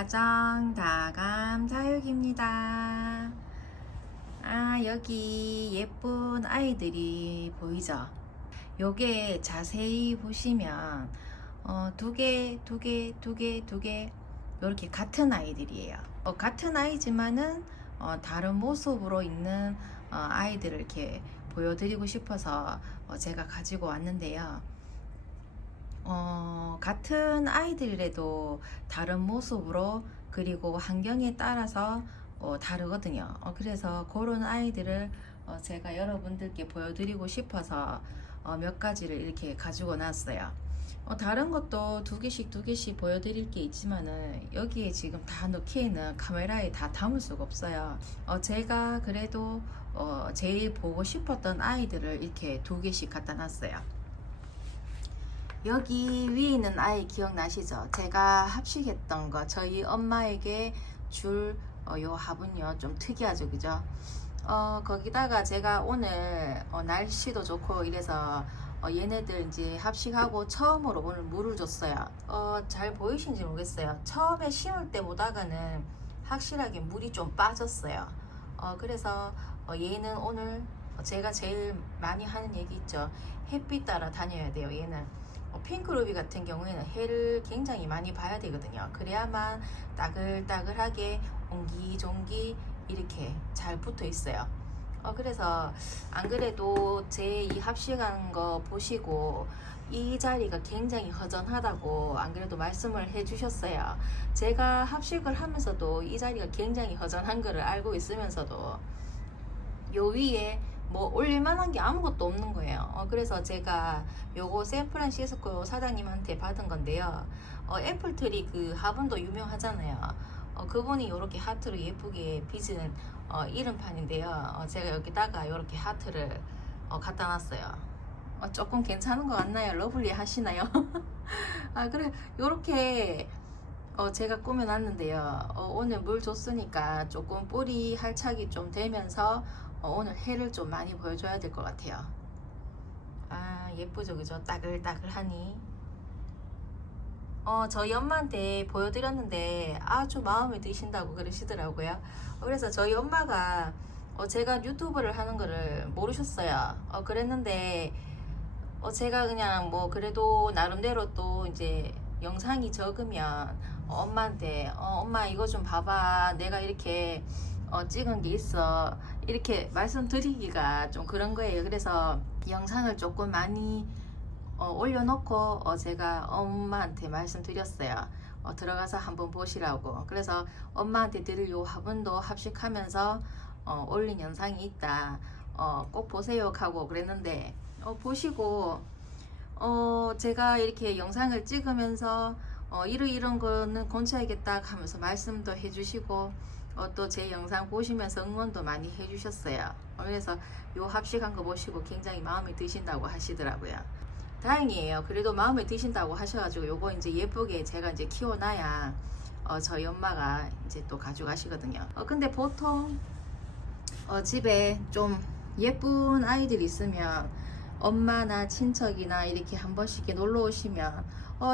가정 다감 다육입니다. 여기 예쁜 아이들이 보이죠? 요게 자세히 보시면 두 개 이렇게 같은 아이들이에요. 같은 아이지만은 다른 모습으로 있는 아이들을 이렇게 보여드리고 싶어서 제가 가지고 왔는데요. 같은 아이들이라도 다른 모습으로 그리고 환경에 따라서 다르거든요. 그래서 그런 아이들을 제가 여러분들께 보여드리고 싶어서 몇 가지를 이렇게 가지고 나왔어요. 다른 것도 두 개씩 보여드릴 게 있지만은 여기에 지금 다 넣기에는 카메라에 다 담을 수가 없어요. 제가 그래도 제일 보고 싶었던 아이들을 이렇게 두 개씩 갖다 놨어요. 여기 위에 있는 아이 기억나시죠? 제가 합식했던 거, 저희 엄마에게 줄 요 화분요 좀 특이하죠, 그죠? 거기다가 제가 오늘 날씨도 좋고 이래서 얘네들 이제 합식하고 처음으로 오늘 물을 줬어요. 잘 보이신지 모르겠어요. 처음에 심을 때보다가는 확실하게 물이 좀 빠졌어요. 그래서 얘는 오늘 제가 제일 많이 하는 얘기 있죠. 햇빛 따라 다녀야 돼요. 얘는 핑크루비 같은 경우에는 해를 굉장히 많이 봐야 되거든요. 그래야만 따글따글하게 옹기종기 이렇게 잘 붙어 있어요. 그래서 안 그래도 제 이 합식한 거 보시고 이 자리가 굉장히 허전하다고 안 그래도 말씀을 해 주셨어요. 제가 합식을 하면서도 이 자리가 굉장히 허전한 거를 알고 있으면서도 요 위에 뭐 올릴만한 게 아무것도 없는 거예요. 그래서 제가 요거 샌프란시스코 사장님한테 받은 건데요. 애플트리 그 화분도 유명하잖아요. 그분이 이렇게 하트로 예쁘게 빚은 이름판인데요. 제가 여기다가 이렇게 하트를 갖다 놨어요. 조금 괜찮은 것 같나요? 러블리 하시나요? 그래, 요렇게 제가 꾸며놨는데요. 오늘 물 줬으니까 조금 뿌리 할착이 좀 되면서 오늘 해를 좀 많이 보여줘야 될 것 같아요. 예쁘죠, 그죠? 따글따글하니. 저희 엄마한테 보여드렸는데 아주 마음에 드신다고 그러시더라고요. 그래서 저희 엄마가 제가 유튜브를 하는 거를 모르셨어요. 그랬는데 제가 그냥 뭐 그래도 나름대로 또 이제 영상이 적으면 엄마한테 엄마 이거 좀 봐봐, 내가 이렇게 찍은 게 있어, 이렇게 말씀드리기가 좀 그런 거예요. 그래서 영상을 조금 많이 올려놓고 제가 엄마한테 말씀드렸어요. 들어가서 한번 보시라고. 그래서 엄마한테 드릴 요 화분도 합식하면서 올린 영상이 있다, 꼭 보세요 하고 그랬는데 보시고 제가 이렇게 영상을 찍으면서 이런 거는 건쳐야겠다 하면서 말씀도 해주시고 또 제 영상 보시면서 응원도 많이 해주셨어요. 그래서 요 합식한 거 보시고 굉장히 마음에 드신다고 하시더라고요. 다행이에요. 그래도 마음에 드신다고 하셔가지고 요거 이제 예쁘게 제가 이제 키워놔야 저희 엄마가 이제 또 가져가시거든요. 근데 보통 집에 좀 예쁜 아이들 있으면 엄마나 친척이나 이렇게 한 번씩 이렇게 놀러 오시면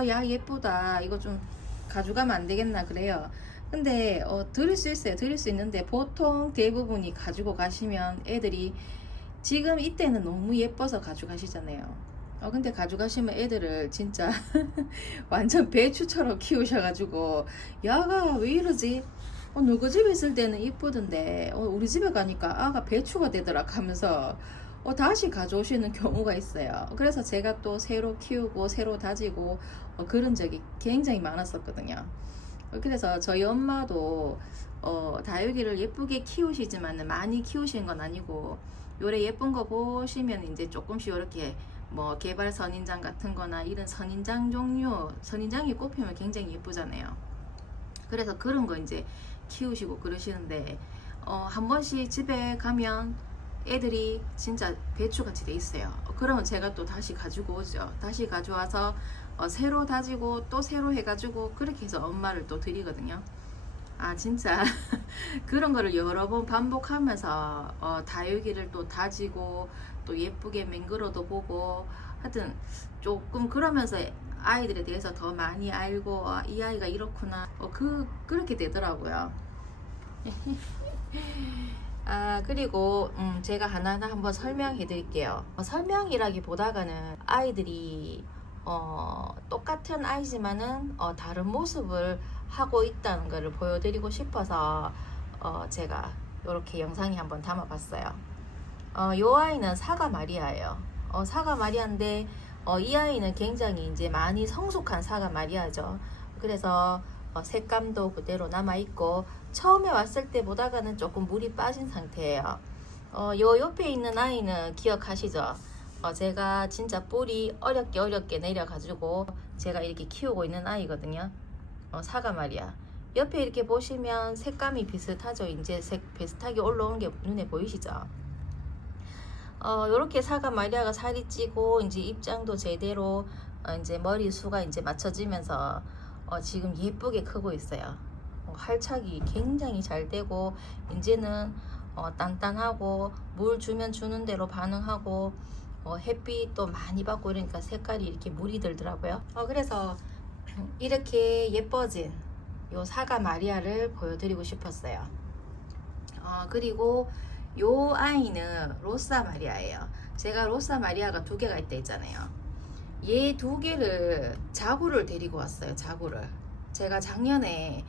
야 예쁘다, 이거 좀 가져가면 안 되겠나 그래요. 근데 드릴 수 있어요. 드릴 수 있는데 보통 대부분이 가지고 가시면 애들이 지금 이때는 너무 예뻐서 가져가시잖아요. 근데 가져가시면 애들을 진짜 완전 배추처럼 키우셔가지고 야가 왜 이러지? 누구 집에 있을 때는 이쁘던데 우리 집에 가니까 아가 배추가 되더라 하면서 다시 가져오시는 경우가 있어요. 그래서 제가 또 새로 키우고 새로 다지고 그런 적이 굉장히 많았었거든요. 그래서 저희 엄마도 다육이를 예쁘게 키우시지만 많이 키우신 건 아니고 요래 예쁜 거 보시면 이제 조금씩 이렇게 뭐 개발 선인장 같은 거나 이런 선인장 종류, 선인장이 꽃피면 굉장히 예쁘잖아요. 그래서 그런 거 이제 키우시고 그러시는데 한 번씩 집에 가면 애들이 진짜 배추같이 돼 있어요. 그러면 제가 또 다시 가지고 오죠. 다시 가져와서 새로 다지고 또 새로 해가지고 그렇게 해서 엄마를 또 드리거든요. 진짜 그런 거를 여러 번 반복하면서 다육이를 또 다지고 또 예쁘게 맹글어도 보고 하여튼 조금 그러면서 아이들에 대해서 더 많이 알고 이 아이가 이렇구나 그렇게 되더라고요. 그리고 제가 하나하나 한번 설명해 드릴게요. 설명이라기보다는 아이들이 똑같은 아이지만은 다른 모습을 하고 있다는 것을 보여드리고 싶어서 제가 이렇게 영상에 한번 담아봤어요. 요 아이는 사과 마리아예요. 사과 마리아인데 이 아이는 굉장히 이제 많이 성숙한 사과 마리아죠. 그래서 색감도 그대로 남아있고 처음에 왔을 때보다는 조금 물이 빠진 상태예요. 요 옆에 있는 아이는 기억하시죠? 제가 진짜 뿌리 어렵게 내려가지고 제가 이렇게 키우고 있는 아이거든요. 사과 마리아. 옆에 이렇게 보시면 색감이 비슷하죠. 이제 색 비슷하게 올라오는 게 눈에 보이시죠? 요렇게 사과 마리아가 살이 찌고 이제 입장도 제대로 이제 머리수가 이제 맞춰지면서 지금 예쁘게 크고 있어요. 활착이 굉장히 잘 되고 이제는 단단하고 물 주면 주는 대로 반응하고 햇빛도 많이 받고 이러니까 색깔이 이렇게 물이 들더라고요. 그래서 이렇게 예뻐진 요 사과 마리아를 보여드리고 싶었어요. 그리고 요 아이는 로사 마리아예요. 제가 로사 마리아가 두 개가 있다 했잖아요. 얘 두 개를 자구를 데리고 왔어요. 자구를 제가 작년에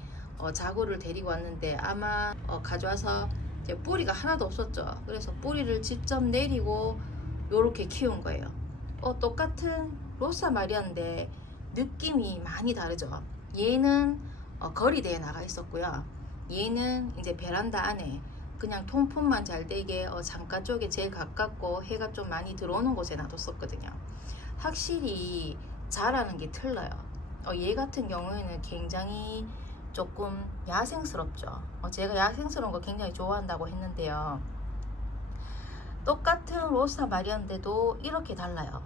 자구를 데리고 왔는데 아마 가져와서 이제 뿌리가 하나도 없었죠. 그래서 뿌리를 직접 내리고 요렇게 키운 거예요. 똑같은 로사 마리아인데 느낌이 많이 다르죠. 얘는 거리대에 나가 있었고요. 얘는 이제 베란다 안에 그냥 통풍만 잘 되게 창가 쪽에 제일 가깝고 해가 좀 많이 들어오는 곳에 놔뒀었거든요. 확실히 자라는 게 틀려요. 얘 같은 경우에는 굉장히 조금 야생스럽죠. 제가 야생스러운 거 굉장히 좋아한다고 했는데요. 똑같은 로사 마리아인데도 이렇게 달라요.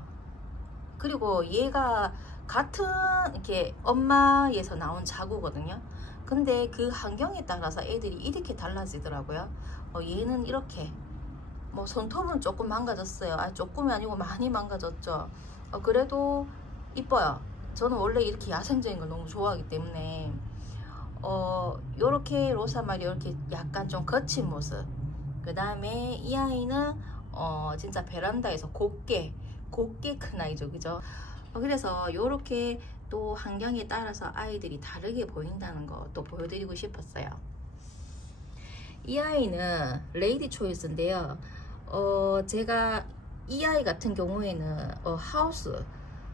그리고 얘가 같은 이렇게 엄마에서 나온 자구거든요. 근데 그 환경에 따라서 애들이 이렇게 달라지더라고요. 얘는 이렇게 손톱은 조금 망가졌어요. 조금이 아니고 많이 망가졌죠. 그래도 이뻐요. 저는 원래 이렇게 야생적인 걸 너무 좋아하기 때문에 요렇게 로사 마리아 이렇게 약간 좀 거친 모습. 그 다음에 이 아이는 진짜 베란다에서 곱게 큰 아이죠. 그죠? 그래서 요렇게 또 환경에 따라서 아이들이 다르게 보인다는 거 또 보여드리고 싶었어요. 이 아이는 레이디 초이스인데요. 제가 이 아이 같은 경우에는 하우스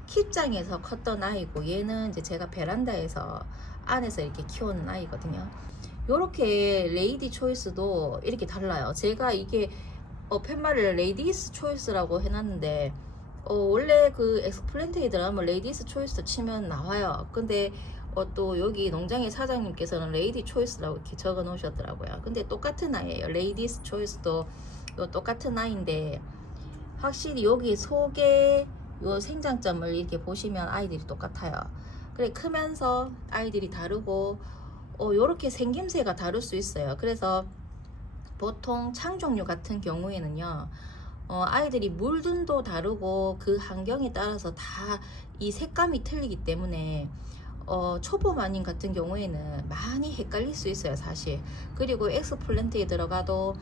kit장에서 컸던 아이고, 얘는 이제 제가 베란다에서 안에서 이렇게 키우는 아이거든요. 요렇게 레이디 초이스도 이렇게 달라요. 제가 이게 팻말을 레이디스 초이스라고 해놨는데 원래 그 엑스플랜트에 들어가면 레이디스 초이스 치면 나와요. 근데 또 여기 농장의 사장님께서는 레이디 초이스라고 이렇게 적어 놓으셨더라고요. 근데 똑같은 아이예요. 레이디스 초이스도 똑같은 아이인데 확실히 여기 속에 요 생장점을 이렇게 보시면 아이들이 똑같아요. 그래 크면서 아이들이 다르고 요렇게 생김새가 다를 수 있어요. 그래서 보통 창 종류 같은 경우에는요, 아이들이 물든도 다르고 그 환경에 따라서 다 이 색감이 틀리기 때문에 초보 마님 같은 경우에는 많이 헷갈릴 수 있어요, 사실. 그리고 엑스플랜트에 들어가도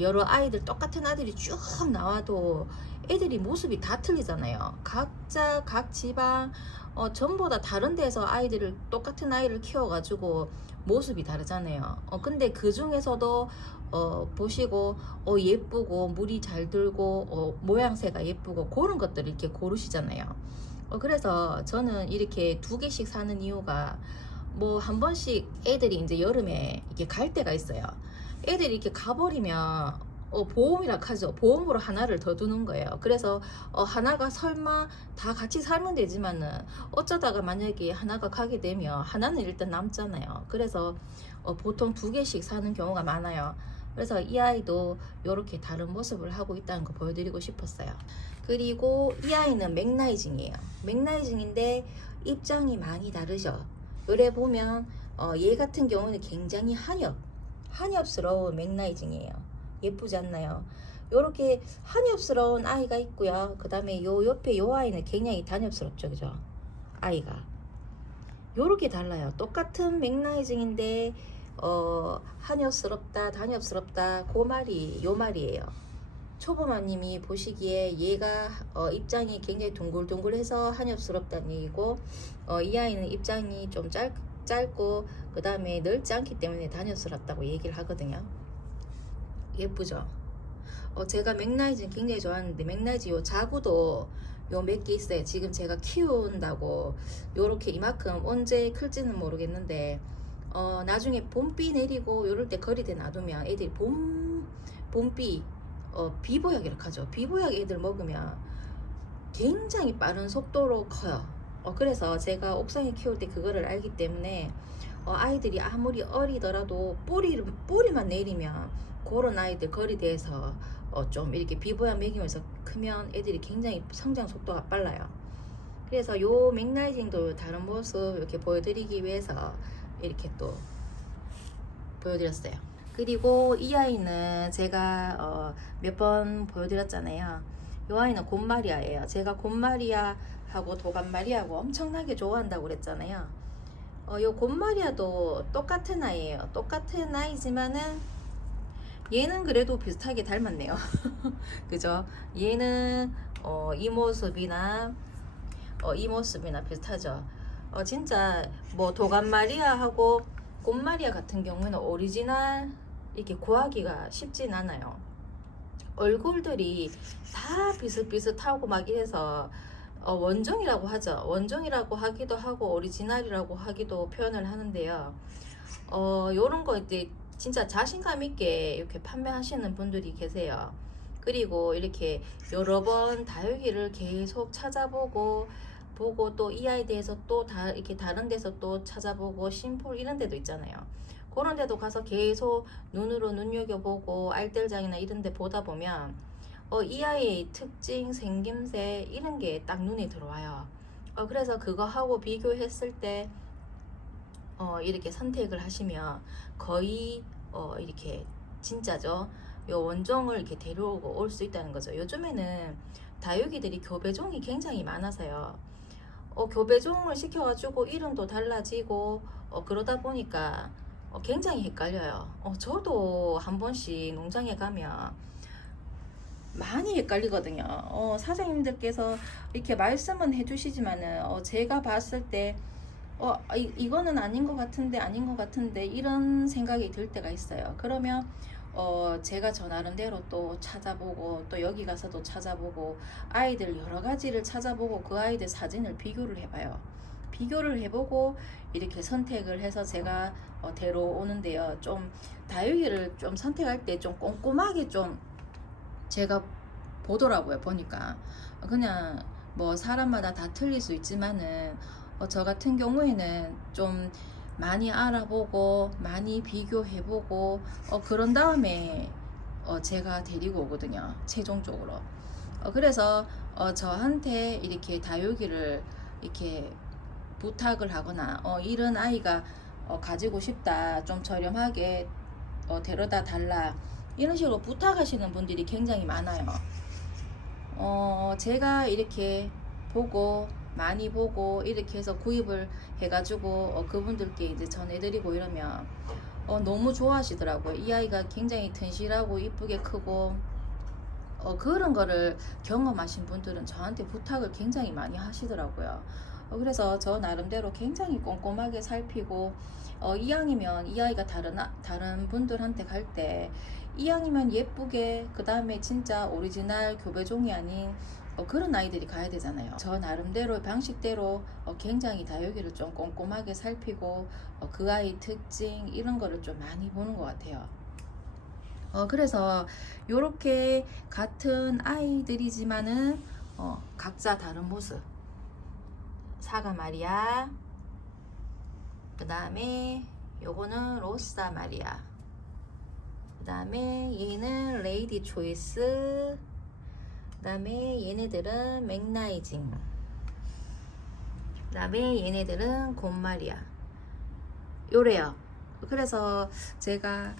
여러 아이들 똑같은 아들이 쭉 나와도 애들이 모습이 다 틀리잖아요. 각자 각 지방 전부 다 다른 데서 아이들을 똑같은 아이를 키워가지고 모습이 다르잖아요. 근데 그 중에서도 보시고 예쁘고 물이 잘 들고 모양새가 예쁘고 그런 것들을 이렇게 고르시잖아요. 그래서 저는 이렇게 두 개씩 사는 이유가 한 번씩 애들이 이제 여름에 이렇게 갈 때가 있어요. 애들이 이렇게 가버리면 보험이라 하죠. 보험으로 하나를 더 두는 거예요. 그래서 하나가 설마 다 같이 살면 되지만은 어쩌다가 만약에 하나가 가게 되면 하나는 일단 남잖아요. 그래서 보통 두 개씩 사는 경우가 많아요. 그래서 이 아이도 이렇게 다른 모습을 하고 있다는 거 보여드리고 싶었어요. 그리고 이 아이는 맥라이징이에요. 맥라이징인데 입장이 많이 다르죠. 요래 보면 얘 같은 경우는 굉장히 한엽스러운 맥라이징이에요. 예쁘지 않나요? 요렇게 한엽스러운 아이가 있고요. 그 다음에 요 옆에 요 아이는 굉장히 단엽스럽죠. 그죠? 아이가 요렇게 달라요. 똑같은 맥라이징인데 한엽스럽다 단엽스럽다 그 말이 요 말이에요. 초보마님이 보시기에 얘가 입장이 굉장히 둥글둥글해서 한엽스럽다는 얘기고, 이 아이는 입장이 좀 짧고 그 다음에 넓지 않기 때문에 단엽스럽다고 얘기를 하거든요. 예쁘죠? 제가 맥라이징 굉장히 좋아하는데 맥라이징 요 자구도 요 몇 개 있어요. 지금 제가 키운다고 요렇게 이만큼 언제 클지는 모르겠는데 나중에 봄비 내리고 요럴 때 거리대 놔두면 애들이 봄비 비보약이라고 하죠. 비보약 애들 먹으면 굉장히 빠른 속도로 커요. 그래서 제가 옥상에 키울 때 그거를 알기 때문에 아이들이 아무리 어리더라도 뿌리만 내리면 그런 아이들 거리대에서 좀 이렇게 비보약 먹이면서 크면 애들이 굉장히 성장 속도가 빨라요. 그래서 요 맥라이징도 다른 모습 이렇게 보여드리기 위해서 이렇게 또 보여드렸어요. 그리고 이 아이는 제가 몇 번 보여드렸잖아요. 이 아이는 곰마리아예요. 제가 곰마리아하고 도감마리아하고 엄청나게 좋아한다고 그랬잖아요. 요 곰마리아도 똑같은 아이예요. 똑같은 아이지만은 얘는 그래도 비슷하게 닮았네요. 그죠? 얘는 이 모습이나 비슷하죠. 진짜 뭐 도감마리아하고 곰마리아 같은 경우는 오리지널 이렇게 구하기가 쉽진 않아요. 얼굴들이 다 비슷비슷하고 막 이래서 원종이라고 하죠. 원종이라고 하기도 하고 오리지널이라고 하기도 표현을 하는데요. 요런 거 이제 진짜 자신감 있게 이렇게 판매하시는 분들이 계세요. 그리고 이렇게 여러 번 다육이를 계속 찾아보고 또 이 아이에 대해서 또 이렇게 다른 데서 또 찾아보고 심플 이런 데도 있잖아요. 그런 데도 가서 계속 눈으로 눈여겨보고 알뜰장이나 이런 데 보다 보면 이 아이의 특징, 생김새 이런 게 딱 눈에 들어와요. 그래서 그거하고 비교했을 때 이렇게 선택을 하시면 거의 이렇게 진짜죠. 요 원종을 이렇게 데려오고 올 수 있다는 거죠. 요즘에는 다육이들이 교배종이 굉장히 많아서요. 교배종을 시켜가지고 이름도 달라지고 그러다 보니까 굉장히 헷갈려요. 저도 한 번씩 농장에 가면 많이 헷갈리거든요. 사장님들께서 이렇게 말씀은 해주시지만은 제가 봤을 때 이거는 아닌 것 같은데 이런 생각이 들 때가 있어요. 그러면 제가 저 나름대로 또 찾아보고 또 여기 가서도 찾아보고 아이들 여러 가지를 찾아보고 그 아이들 사진을 비교를 해봐요. 비교를 해보고 이렇게 선택을 해서 제가 데려오는데요. 좀 다육이를 좀 선택할 때 좀 꼼꼼하게 좀 제가 보더라고요. 보니까 그냥 뭐 사람마다 다 틀릴 수 있지만은 저 같은 경우에는 좀 많이 알아보고 많이 비교해보고 그런 다음에 제가 데리고 오거든요. 최종적으로. 그래서 저한테 이렇게 다육이를 이렇게 부탁을 하거나 이런 아이가 가지고 싶다, 좀 저렴하게 데려다 달라, 이런 식으로 부탁하시는 분들이 굉장히 많아요. 제가 이렇게 보고 많이 보고 이렇게 해서 구입을 해가지고 그분들께 이제 전해드리고 이러면 너무 좋아하시더라고요. 이 아이가 굉장히 튼실하고 이쁘게 크고 그런 거를 경험하신 분들은 저한테 부탁을 굉장히 많이 하시더라고요. 그래서 저 나름대로 굉장히 꼼꼼하게 살피고 이왕이면 이 아이가 다른 분들한테 갈 때 이왕이면 예쁘게, 그 다음에 진짜 오리지널 교배종이 아닌 그런 아이들이 가야 되잖아요. 저 나름대로 방식대로 굉장히 다육이를 좀 꼼꼼하게 살피고 그 아이 특징 이런 거를 좀 많이 보는 것 같아요. 그래서 요렇게 같은 아이들이지만은 각자 다른 모습. 사과 마리아, 그 다음에 요거는 로사 마리아, 그 다음에 얘는 레이디 초이스, 그 다음에 얘네들은 맥라이징, 그 다음에 얘네들은 곰마리아. 요래요. 그래서 제가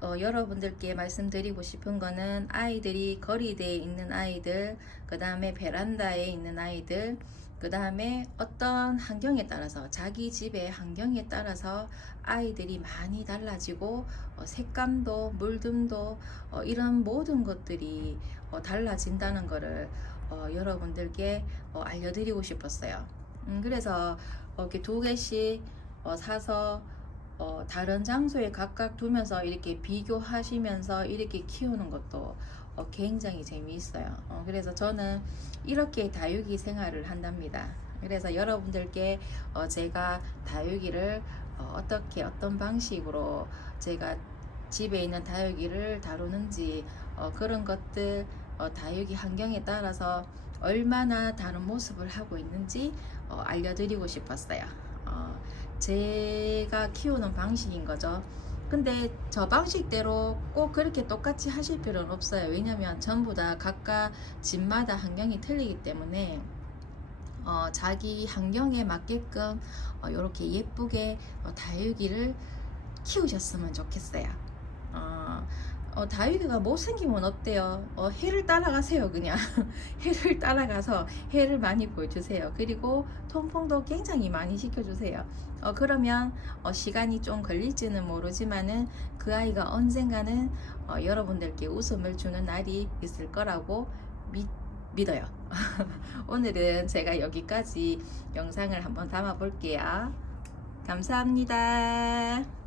여러분들께 말씀드리고 싶은 거는 아이들이 거리대에 있는 아이들, 그 다음에 베란다에 있는 아이들, 그 다음에 어떤 환경에 따라서 자기 집의 환경에 따라서 아이들이 많이 달라지고 색감도 물듬도 이런 모든 것들이 달라진다는 거를 여러분들께 알려드리고 싶었어요. 그래서 이렇게 두 개씩 사서 다른 장소에 각각 두면서 이렇게 비교하시면서 이렇게 키우는 것도 굉장히 재미있어요. 그래서 저는 이렇게 다육이 생활을 한답니다. 그래서 여러분들께 제가 다육이를 어떻게 어떤 방식으로 제가 집에 있는 다육이를 다루는지 그런 것들 다육이 환경에 따라서 얼마나 다른 모습을 하고 있는지 알려드리고 싶었어요. 제가 키우는 방식인 거죠. 근데 저 방식대로 꼭 그렇게 똑같이 하실 필요는 없어요. 왜냐면 전부 다 각각 집마다 환경이 틀리기 때문에 자기 환경에 맞게끔 이렇게 예쁘게 다육이를 키우셨으면 좋겠어요. 다육이가 못생기면 어때요? 해를 따라가세요. 그냥 해를 따라가서 해를 많이 보여주세요. 그리고 통풍도 굉장히 많이 시켜주세요. 그러면 시간이 좀 걸릴지는 모르지만은 그 아이가 언젠가는 여러분들께 웃음을 주는 날이 있을 거라고 믿어요. 오늘은 제가 여기까지 영상을 한번 담아 볼게요. 감사합니다.